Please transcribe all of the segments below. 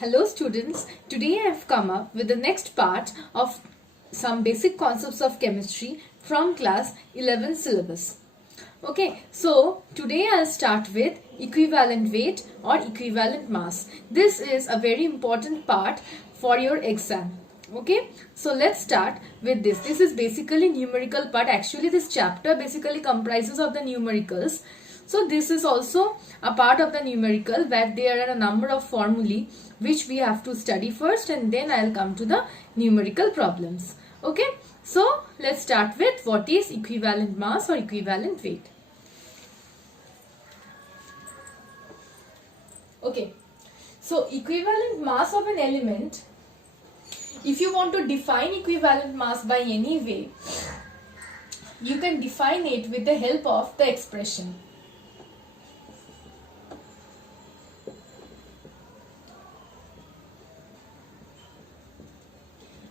Hello students, today I have come up with the next part of some basic concepts of chemistry from class 11 syllabus. Okay, so today I'll start with equivalent weight or equivalent mass. This is a very important part for your exam. Okay, so let's start with this. This is basically numerical part. Actually, this chapter basically comprises of the numericals. So this is also a part of the numerical where there are a number of formulae which we have to study first, and then I'll come to the numerical problems. Okay, so let's start with what is equivalent mass or equivalent weight. Okay, so equivalent mass of an element, if you want to define equivalent mass by any way, you can define it with the help of the expression.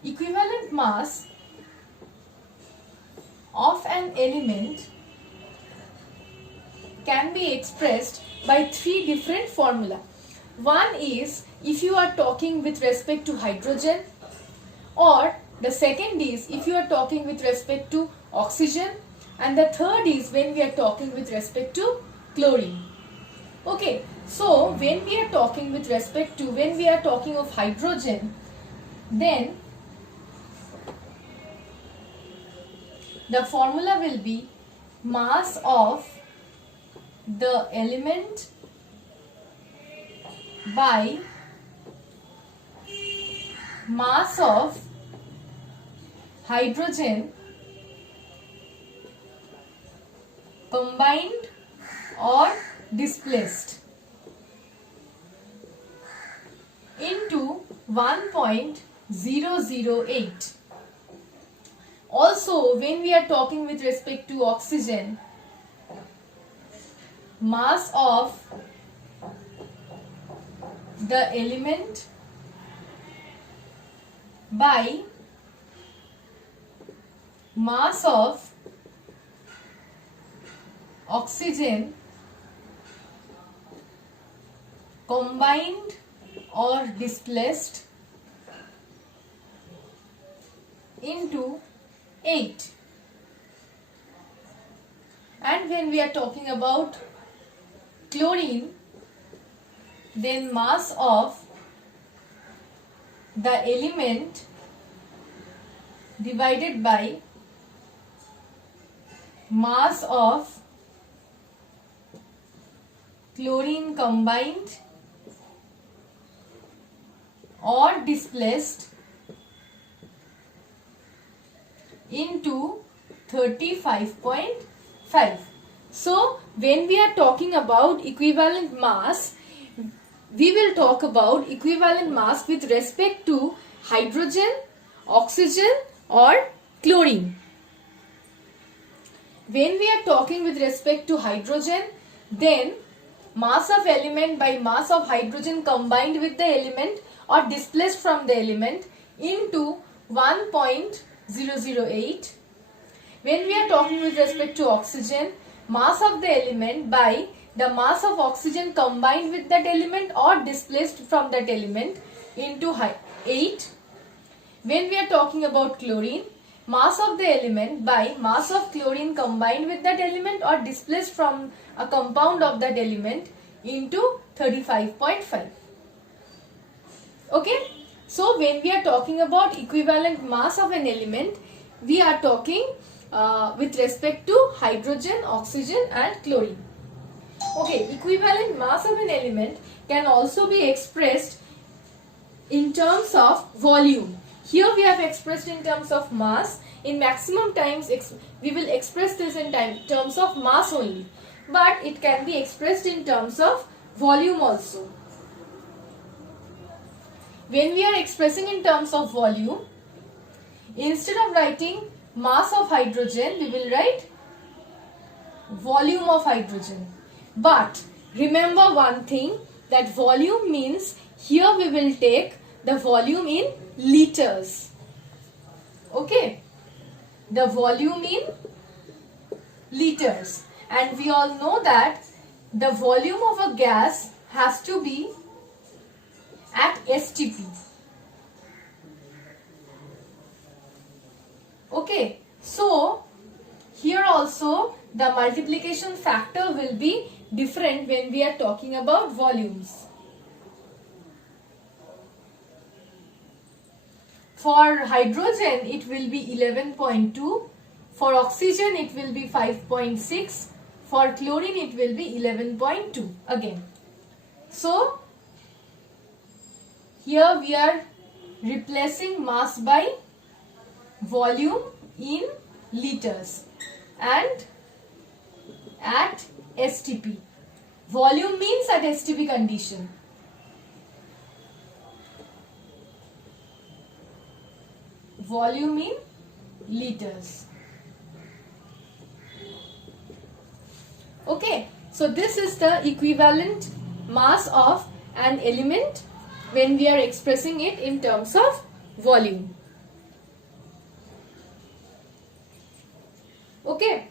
Equivalent mass of an element can be expressed by three different formula. One is if you are talking with respect to hydrogen, or the second is if you are talking with respect to oxygen, and the third is when we are talking with respect to chlorine. Okay, so when we are talking of hydrogen, then the formula will be mass of the element by mass of hydrogen combined or displaced into 1.008. Also, when we are talking with respect to oxygen, mass of the element by mass of oxygen combined or displaced into 8. And when we are talking about chlorine, then mass of the element divided by mass of chlorine combined or displaced into 35.5. So when we are talking about equivalent mass, we will talk about equivalent mass with respect to hydrogen, oxygen or chlorine. When we are talking with respect to hydrogen, then mass of element by mass of hydrogen combined with the element or displaced from the element into 1.008. When we are talking with respect to oxygen, mass of the element by the mass of oxygen combined with that element or displaced from that element into 8. When we are talking about chlorine, mass of the element by mass of chlorine combined with that element or displaced from a compound of that element into 35.5. Okay, so when we are talking about equivalent mass of an element, we are talking with respect to hydrogen, oxygen and chlorine. Okay, equivalent mass of an element can also be expressed in terms of volume. Here we have expressed in terms of mass. In maximum times we will express this in terms of mass only, but it can be expressed in terms of volume also. When we are expressing in terms of volume, instead of writing mass of hydrogen, we will write volume of hydrogen. But remember one thing, that volume means here we will take the volume in liters. Okay, the volume in liters. And we all know that the volume of a gas has to be at STP. Okay, so here also the multiplication factor will be different when we are talking about volumes. For hydrogen it will be 11.2, for oxygen it will be 5.6, for chlorine it will be 11.2 again. So here we are replacing mass by volume in liters and at STP. Volume means at STP condition. Volume in liters. Okay, so this is the equivalent mass of an element when we are expressing it in terms of volume. Okay,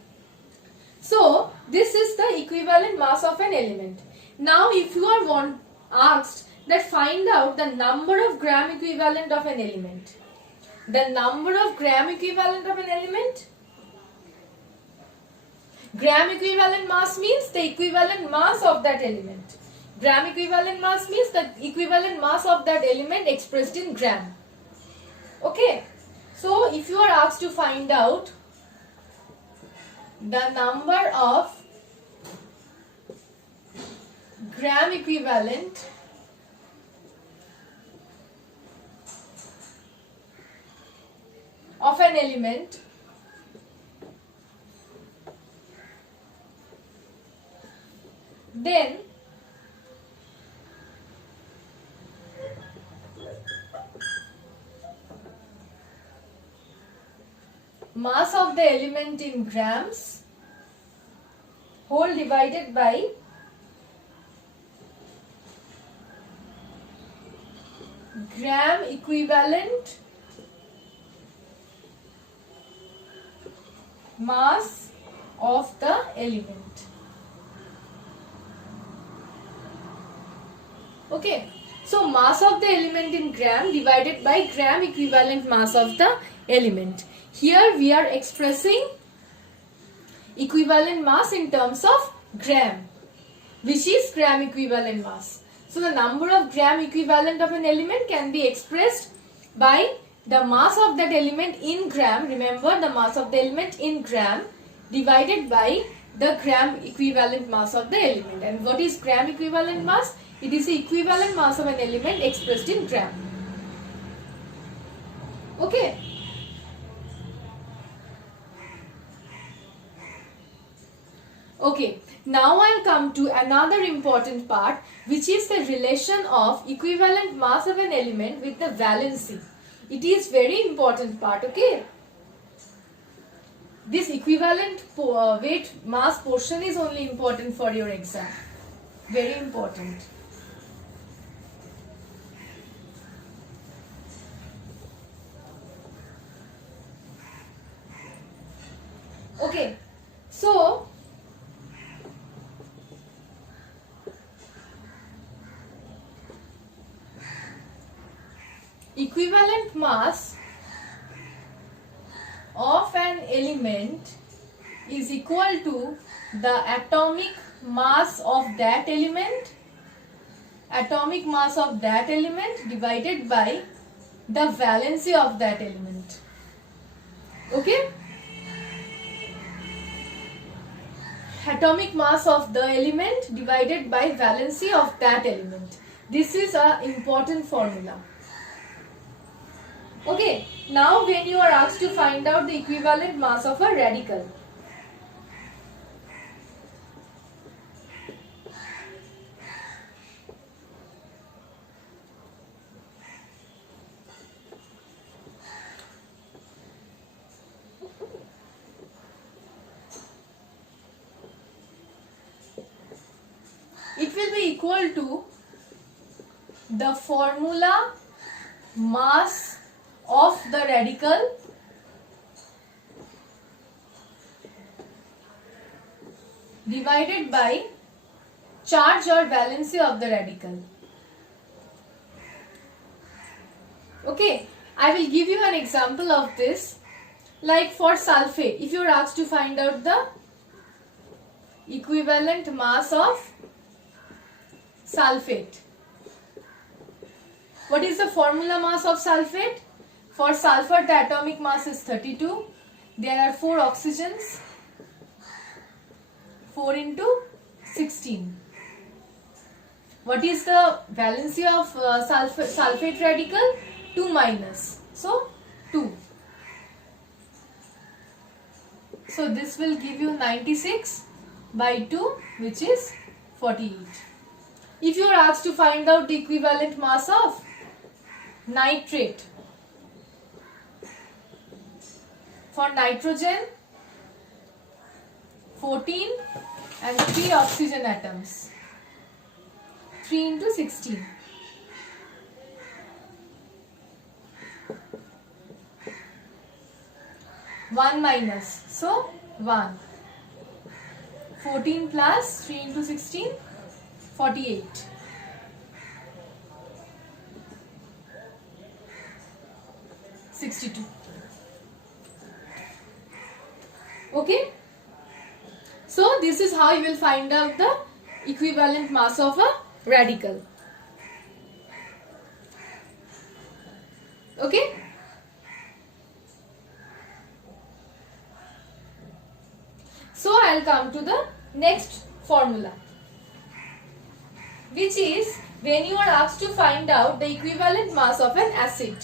so this is the equivalent mass of an element. Now if you are asked that find out the number of gram equivalent of an element. The number of gram equivalent of an element. Gram equivalent mass means the equivalent mass of that element. Gram equivalent mass means the equivalent mass of that element expressed in gram. Okay. So if you are asked to find out the number of gram equivalent of an element, then mass of the element in grams whole divided by gram equivalent mass of the element. Okay, so mass of the element in gram divided by gram equivalent mass of the element. Here we are expressing equivalent mass in terms of gram, which is gram equivalent mass. So the number of gram equivalent of an element can be expressed by the mass of that element in gram. Remember, the mass of the element in gram divided by the gram equivalent mass of the element. And what is gram equivalent mass? It is the equivalent mass of an element expressed in gram. Okay. Okay, now I'll come to another important part, which is the relation of equivalent mass of an element with the valency. It is very important part, okay? This equivalent weight mass portion is only important for your exam. Very important. Okay, so equivalent mass of an element is equal to the atomic mass of that element, divided by the valency of that element. Okay? Atomic mass of the element divided by valency of that element. This is an important formula. Okay, now when you are asked to find out the equivalent mass of a radical, it will be equal to the formula mass of the radical divided by charge or valency of the radical. Okay, I will give you an example of this. Like for sulfate, if you are asked to find out the equivalent mass of sulfate, what is the formula mass of sulfate? For sulfur, the atomic mass is 32. There are 4 oxygens. 4 into 16. What is the valency of sulfate radical? 2 minus. So 2. So this will give you 96 by 2, which is 48. If you are asked to find out the equivalent mass of nitrate, for nitrogen, 14 and 3 oxygen atoms. 3 into 16. One minus, so 1. 14 plus 3 into 16, 48. (62). Okay. So this is how you will find out the equivalent mass of a radical. Okay. So I'll come to the next formula, which is when you are asked to find out the equivalent mass of an acid.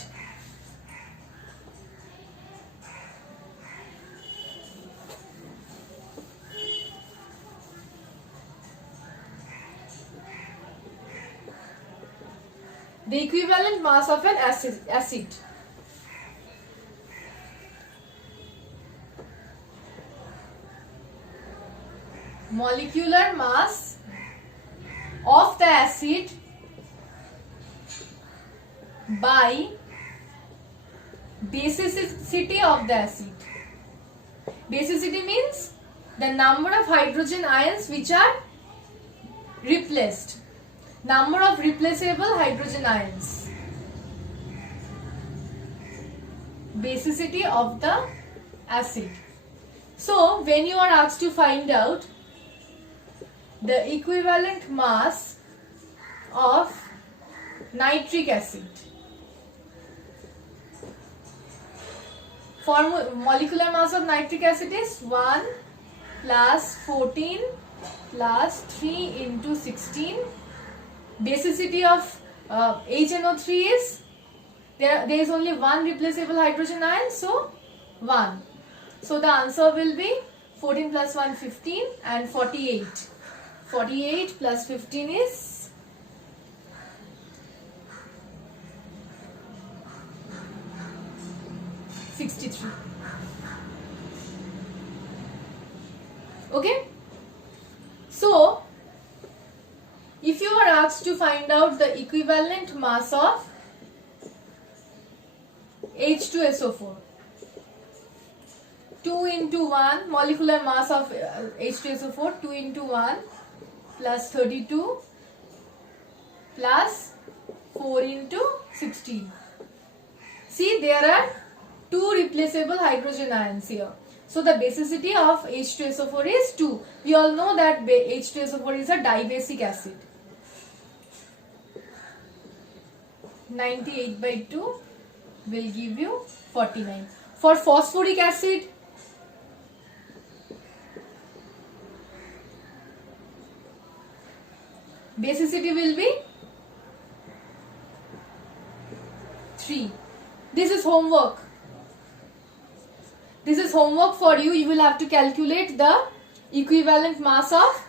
The equivalent mass of an acid. Molecular mass of the acid by basicity of the acid. Basicity means the number of hydrogen ions which are replaced. Number of replaceable hydrogen ions. Basicity of the acid. So when you are asked to find out the equivalent mass of nitric acid, molecular mass of nitric acid is 1 plus 14 plus 3 into 16. Basicity of HNO3 is, there is only one replaceable hydrogen ion, so 1. So the answer will be 14 plus 1, 15 and 48. 48 plus 15 is 63. Okay. So if you are asked to find out the equivalent mass of H2SO4, 2 into 1, molecular mass of H2SO4, 2 into 1 plus 32 plus 4 into 16. See, there are 2 replaceable hydrogen ions here. So the basicity of H2SO4 is 2. We all know that H2SO4 is a dibasic acid. 98 by 2 will give you 49. For phosphoric acid, basicity will be 3. This is homework. This is homework for you. You will have to calculate the equivalent mass of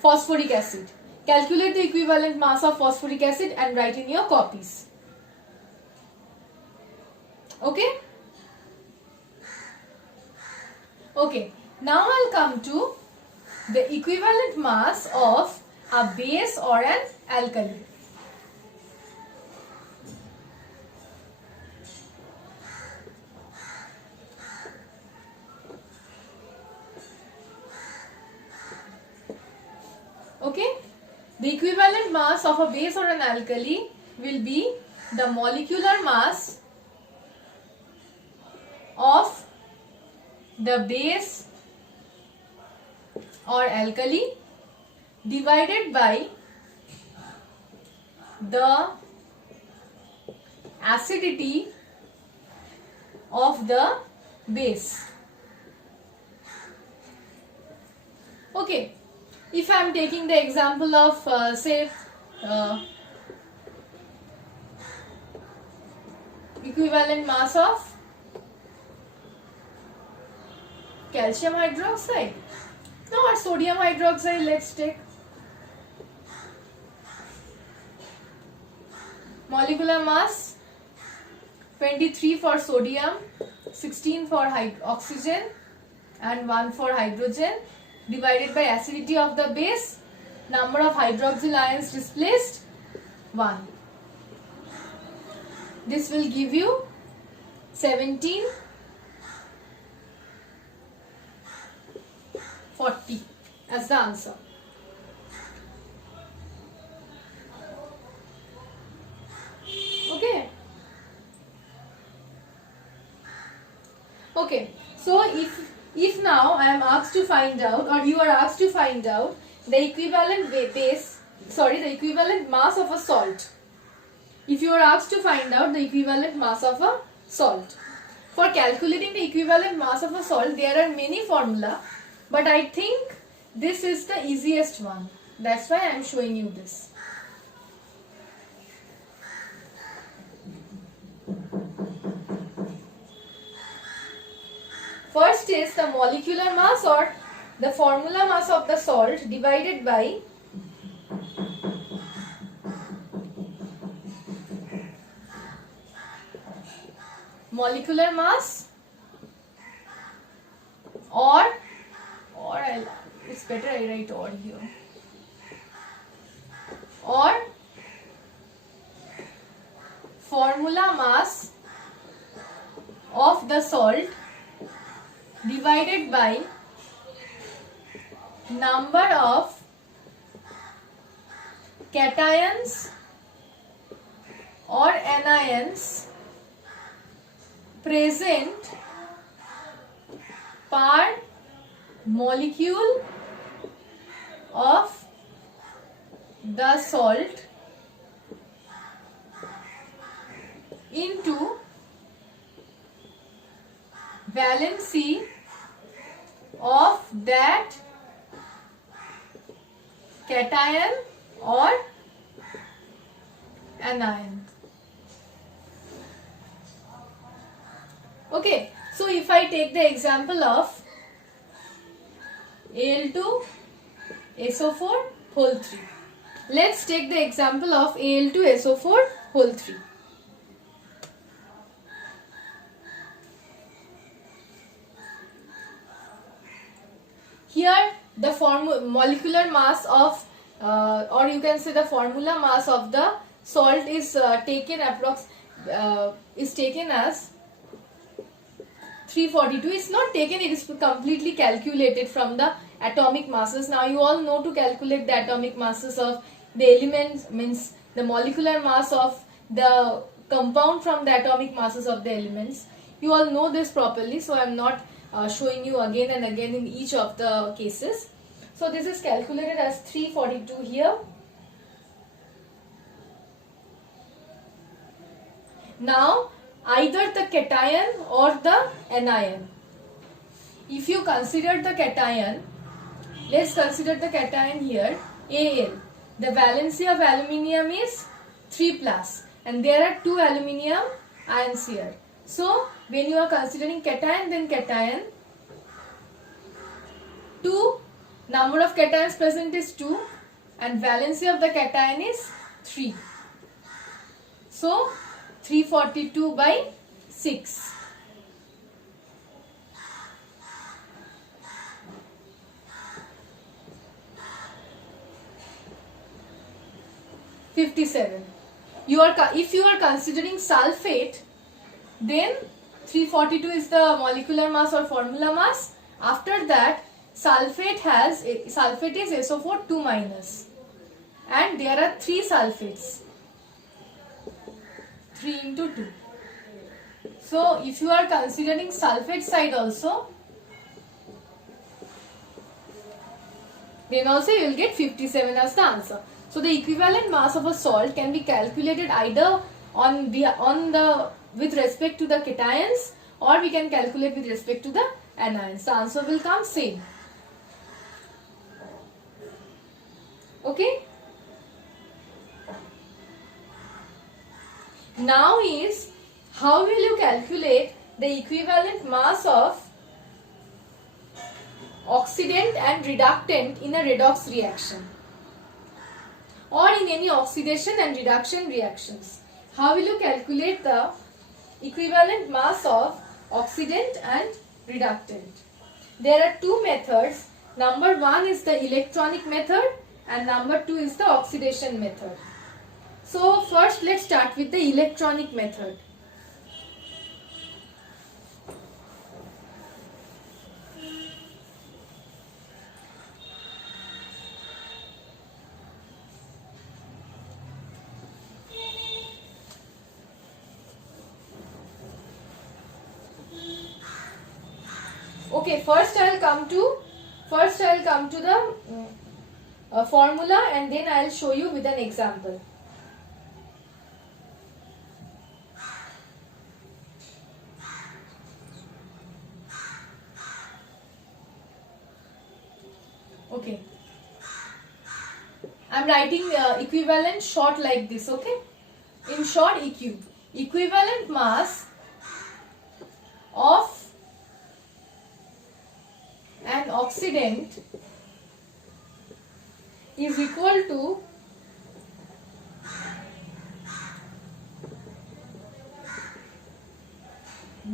phosphoric acid. Calculate the equivalent mass of phosphoric acid and write in your copies. Okay? Okay. Now I'll come to the equivalent mass of a base or an alkali. Okay? The equivalent mass of a base or an alkali will be the molecular mass of the base or alkali divided by the acidity of the base. Okay, if I am taking the example of say equivalent mass of calcium hydroxide, now or sodium hydroxide, let's take molecular mass 23 for sodium, 16 for oxygen and 1 for hydrogen, divided by acidity of the base, number of hydroxyl ions displaced 1. This will give you 1740 as the answer. Okay. Okay. So if now I am asked to find out, or you are asked to find out the equivalent the equivalent mass of a salt. If you are asked to find out the equivalent mass of a salt. For calculating the equivalent mass of a salt, there are many formula, but I think this is the easiest one. That's why I am showing you this. First is the molecular mass or the formula mass of the salt divided by molecular mass or it's better I write or here, or formula mass of the salt divided by number of cations or anions present per molecule of the salt into valency of that cation or anion. Okay, so if I take the example of Al2SO4 whole 3. Let's take the example of Al2SO4 whole 3. Here the molecular mass of or you can say the formula mass of the salt is taken as 342. It's not taken, it is completely calculated from the atomic masses. Now you all know to calculate the atomic masses of the elements, means the molecular mass of the compound from the atomic masses of the elements. You all know this properly, so I am not showing you again and again in each of the cases. So this is calculated as 342 here. Now either the cation or the anion. If you consider the cation, let's consider the cation here, Al. The valency of aluminium is 3 plus and there are 2 aluminium ions here. So when you are considering cation, then cation 2, number of cations present is 2 and valency of the cation is 3. So 342 by 6. If you are considering sulfate, then 342 is the molecular mass or formula mass. After that, sulfate is SO4 2 minus, and there are 3 sulfates. 3 into 2. So if you are considering sulfate side also, then also you will get 57 as the answer. So the equivalent mass of a salt can be calculated either with respect to the cations, or we can calculate with respect to the anions. The answer will come same. Okay. Now is, how will you calculate the equivalent mass of oxidant and reductant in a redox reaction or in any oxidation and reduction reactions? How will you calculate the equivalent mass of oxidant and reductant? There are two methods. Number one is the electronic method and number two is the oxidation method. So first let's start with the electronic method. Okay, first I will come to the formula, and then I will show you with an example. Okay, I am writing equivalent short like this. Okay, in short, EQ, equivalent mass of an oxidant is equal to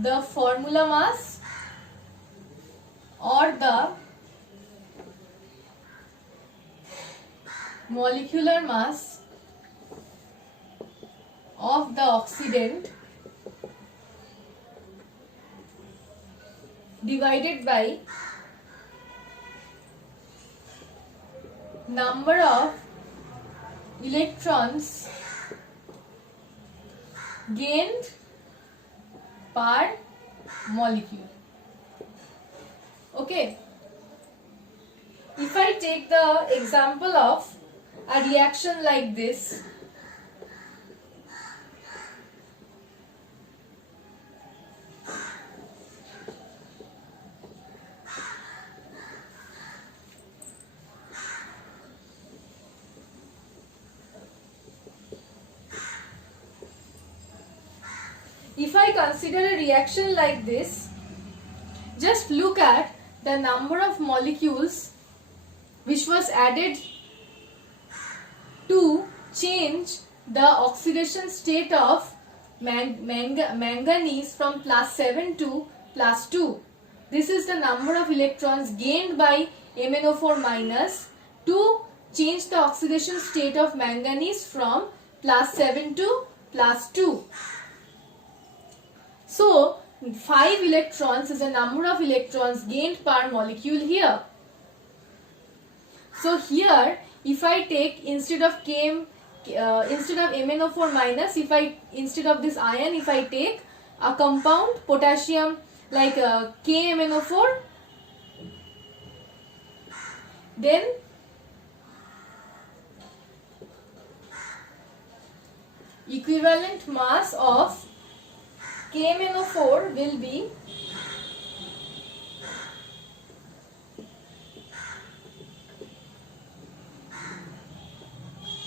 the formula mass or the molecular mass of the oxidant divided by number of electrons gained per molecule. Okay, if I take the example of a reaction like this, if I consider a reaction like this, just look at the number of molecules which was added to change the oxidation state of manganese from +7 to +2. This is the number of electrons gained by MnO4 minus to change the oxidation state of manganese from +7 to +2. So 5 electrons is the number of electrons gained per molecule here. So here, if I take instead of MnO4 minus, instead of this ion, if I take a compound potassium like KMnO4, then equivalent mass of KMnO4 will be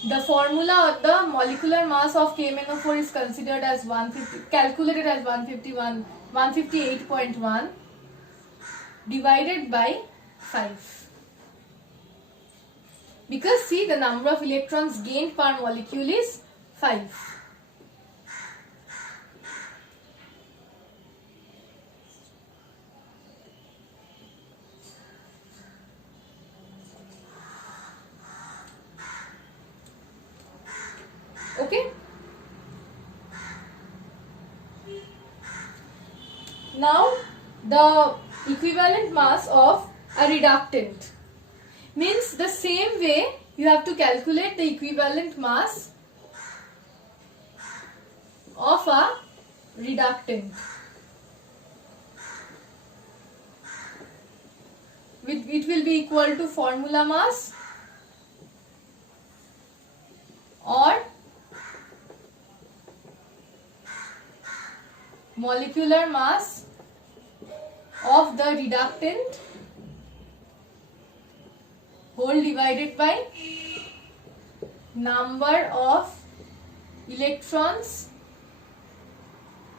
the formula or the molecular mass of KMnO4 is considered as calculated as 158.1 divided by 5. Because see, the number of electrons gained per molecule is 5. Okay. Now the equivalent mass of a reductant means the same way you have to calculate the equivalent mass of a reductant. It will be equal to formula mass or molecular mass of the reductant whole divided by number of electrons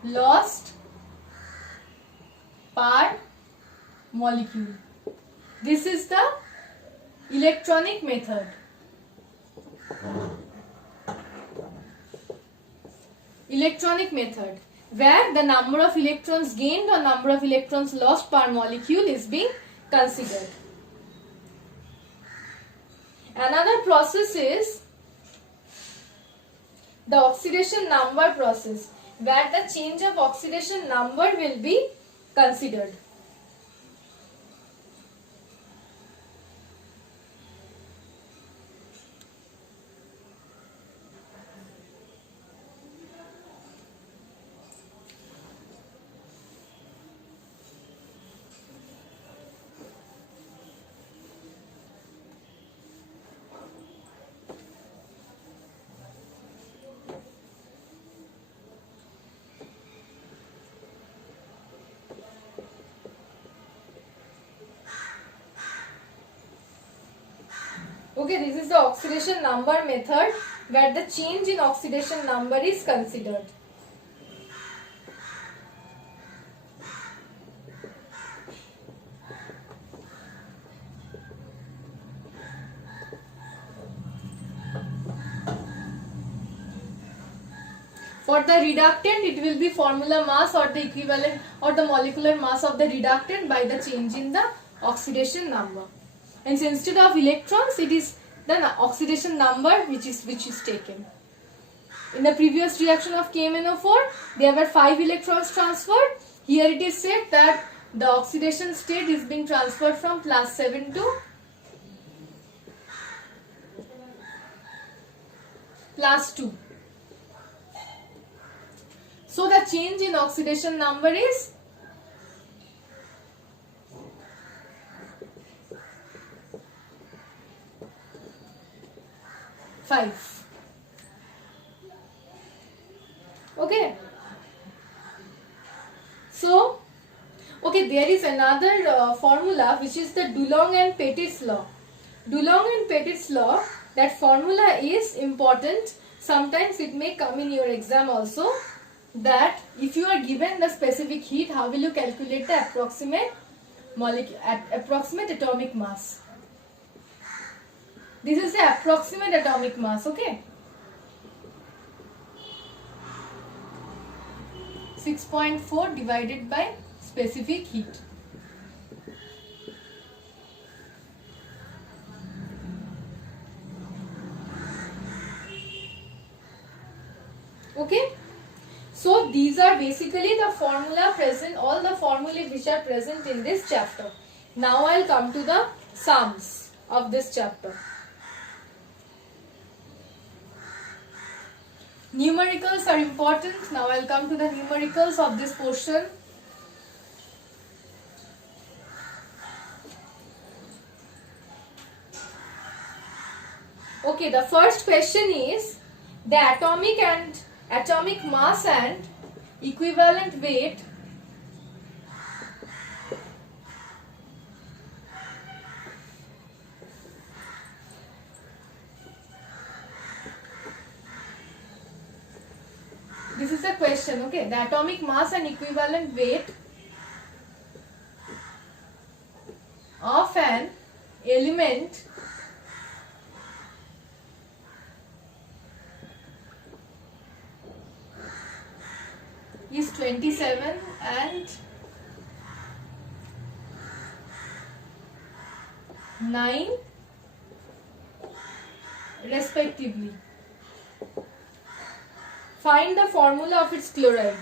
lost per molecule. This is the electronic method. Electronic method, where the number of electrons gained or number of electrons lost per molecule is being considered. Another process is the oxidation number process, where the change of oxidation number will be considered. Okay, this is the oxidation number method, where the change in oxidation number is considered. For the reductant, it will be formula mass or the equivalent or the molecular mass of the reductant by the change in the oxidation number. And so instead of electrons, it is the oxidation number which is taken. In the previous reaction of KMnO4, there were 5 electrons transferred. Here it is said that the oxidation state is being transferred from +7 to +2. So the change in oxidation number is 5. Okay. So, okay, there is another formula which is the Dulong and Petit's law. Dulong and Petit's law, that formula is important. Sometimes it may come in your exam also, that if you are given the specific heat, how will you calculate the approximate atomic mass? This is the approximate atomic mass, okay? 6.4 divided by specific heat. Okay? So these are basically the formula present, all the formulae which are present in this chapter. Now I'll come to the sums of this chapter. Numericals are important. Now I'll come to the numericals of this portion. Okay, the first question is the atomic mass and equivalent weight this is the question, okay? The atomic mass and equivalent weight of an element is 27 and 9 respectively. Find the formula of its chloride.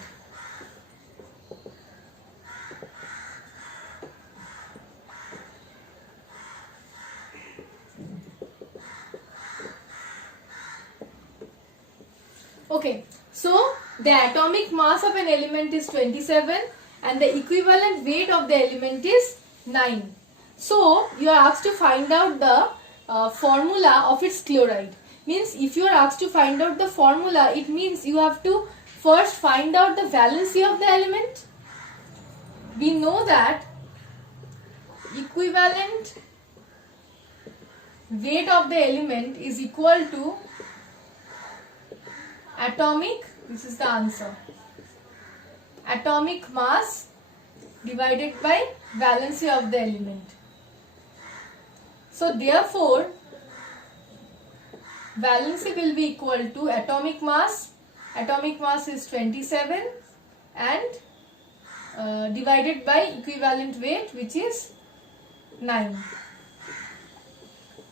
Okay, so The atomic mass of an element is 27 and the equivalent weight of the element is 9. So you are asked to find out the formula of its chloride. Means if you are asked to find out the formula, it means you have to first find out the valency of the element. We know that equivalent weight of the element is equal to atomic, this is the answer, atomic mass divided by valency of the element. So therefore valency will be equal to atomic mass is 27 and divided by equivalent weight, which is 9.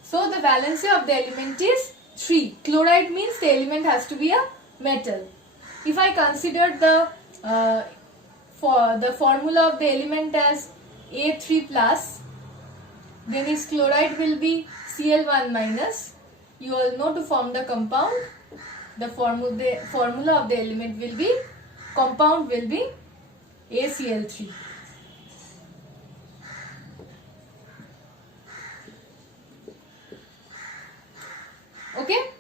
So the valency of the element is 3. Chloride means the element has to be a metal. If I consider the formula of the element as A3 plus, then its chloride will be Cl1 minus. You all know to form the compound, the formula of the element will be, compound will be ACl3. Okay.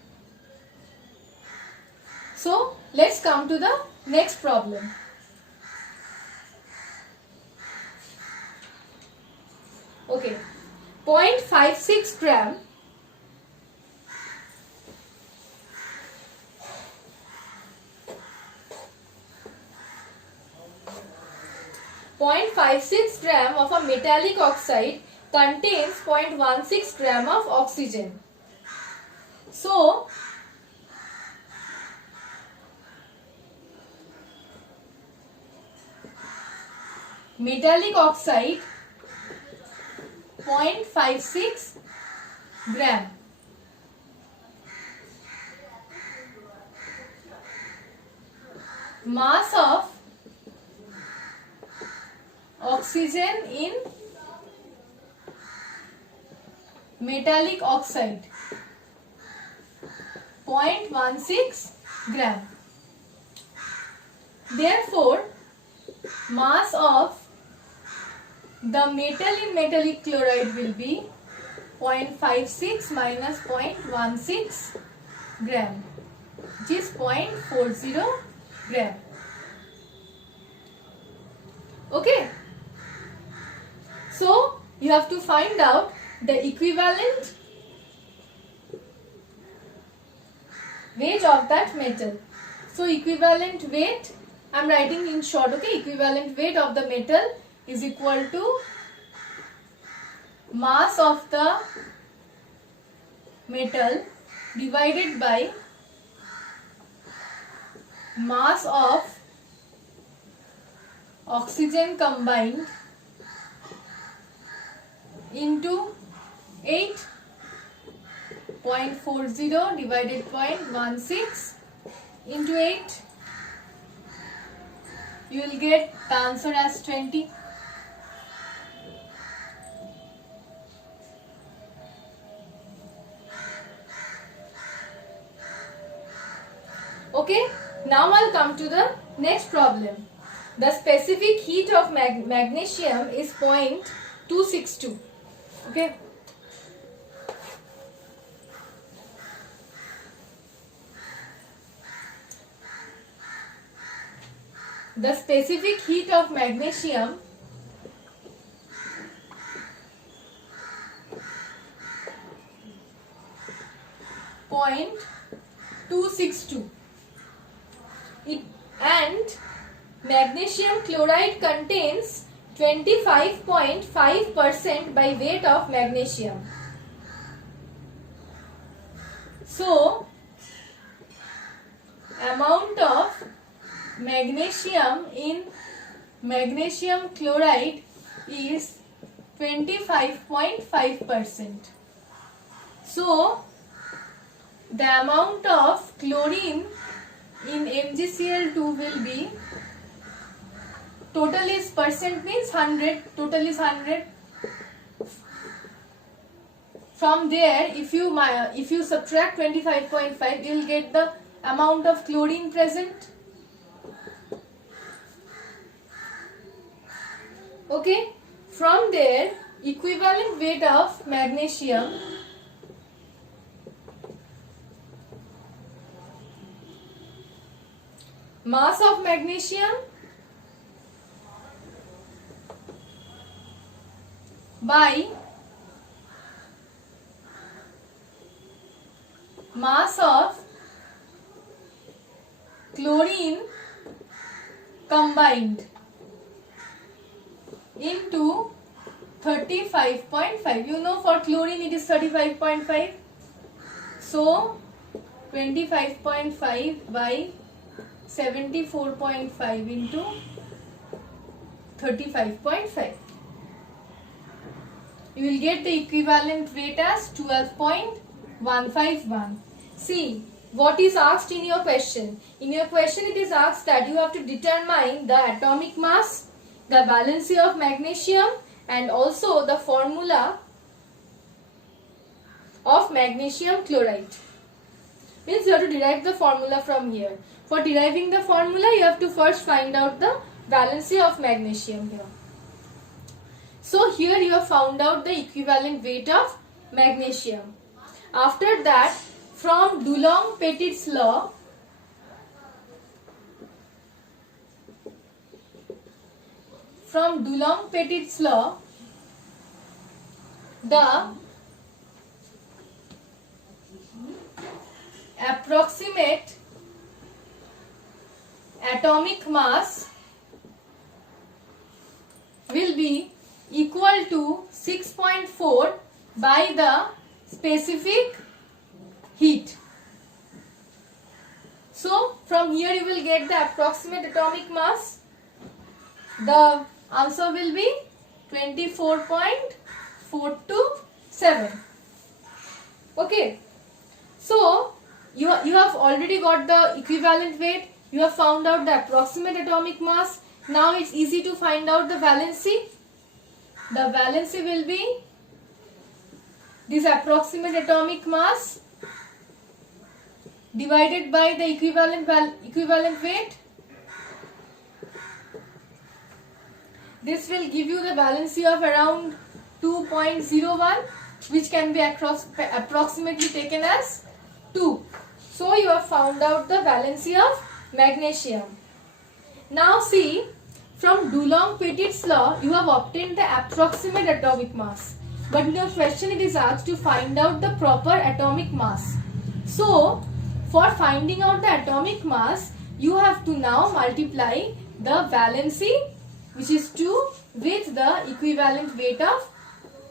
So let's come to the next problem. Okay. 0.56 gram of a metallic oxide contains 0.16 gram of oxygen. So metallic oxide 0.56 gram. Mass of oxygen in metallic oxide 0.16 gram. Therefore, mass of the metal in metallic chloride will be 0.56 minus 0.16 gram, which is 0.40 gram. Okay. So you have to find out the equivalent weight of that metal. So equivalent weight, I am writing in short, okay. Equivalent weight of the metal is equal to mass of the metal divided by mass of oxygen combined into 8.40 divided 0.16 into 8. You will get the answer as 20. Okay, now I'll come to the next problem. The specific heat of magnesium is 0.262. Okay. The specific heat of magnesium .262. And magnesium chloride contains 25.5% by weight of magnesium. So, amount of magnesium in magnesium chloride is 25.5%. So, the amount of chlorine in MgCl2 will be, total is percent means 100, total is 100. From there, if you subtract 25.5, you will get the amount of chlorine present. Okay, from there equivalent weight of magnesium mass of magnesium by mass of chlorine combined into 35.5. You know, for chlorine it is 35.5. So 25.5 by 74.5 into 35.5. You will get the equivalent weight as 12.151. See what is asked in your question. In your question it is asked that you have to determine the atomic mass, the valency of magnesium, and also the formula of magnesium chloride. Means you have to derive the formula from here. For deriving the formula, you have to first find out the valency of magnesium here. So here you have found out the equivalent weight of magnesium. After that, from Dulong-Petit's law, the approximate atomic mass will be equal to 6.4 by the specific heat. So from here you will get the approximate atomic mass. The answer will be 24.427. Okay. So you have already got the equivalent weight. You have found out the approximate atomic mass. Now it's easy to find out the valency. The valency will be this approximate atomic mass divided by the equivalent weight. This will give you the valency of around 2.01, which can be approximately taken as 2. So you have found out the valency of magnesium. Now see, from Dulong-Petit's law, you have obtained the approximate atomic mass. But in your question it is asked to find out the proper atomic mass. So, for finding out the atomic mass, you have to now multiply the valency, which is 2, with the equivalent weight of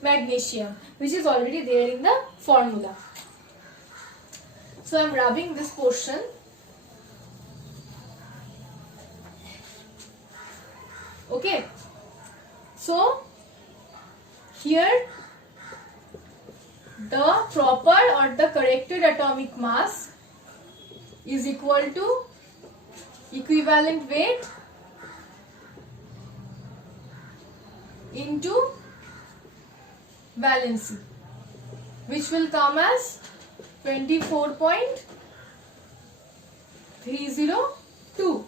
magnesium, which is already there in the formula. So I am rubbing this portion. Okay. So here the proper or the corrected atomic mass is equal to equivalent weight into valency, which will come as 24.302.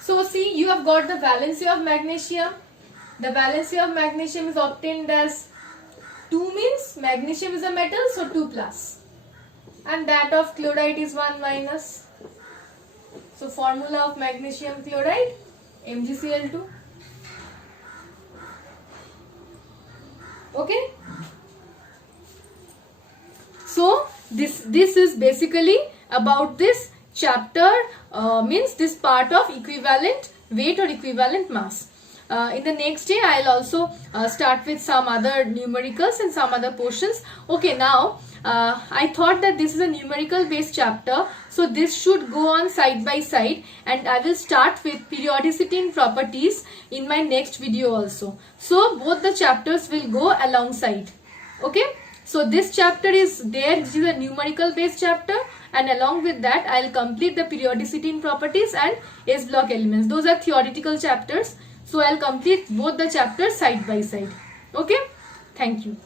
So see, you have got the valency of magnesium. The valency of magnesium is obtained as 2, means magnesium is a metal, so 2 plus. And that of chloride is 1 minus. So formula of magnesium chloride, MgCl2. Okay. So this is basically about this chapter, means this part of equivalent weight or equivalent mass. In the next day I'll also start with some other numericals and some other portions. Okay, now I thought that this is a numerical based chapter, so this should go on side by side, and I will start with periodicity and properties in my next video also. So both the chapters will go alongside. Okay, so this chapter is there. This is a numerical based chapter, and along with that I'll complete the periodicity and properties and S block elements. Those are theoretical chapters, so I'll complete both the chapters side by side. Okay, thank you.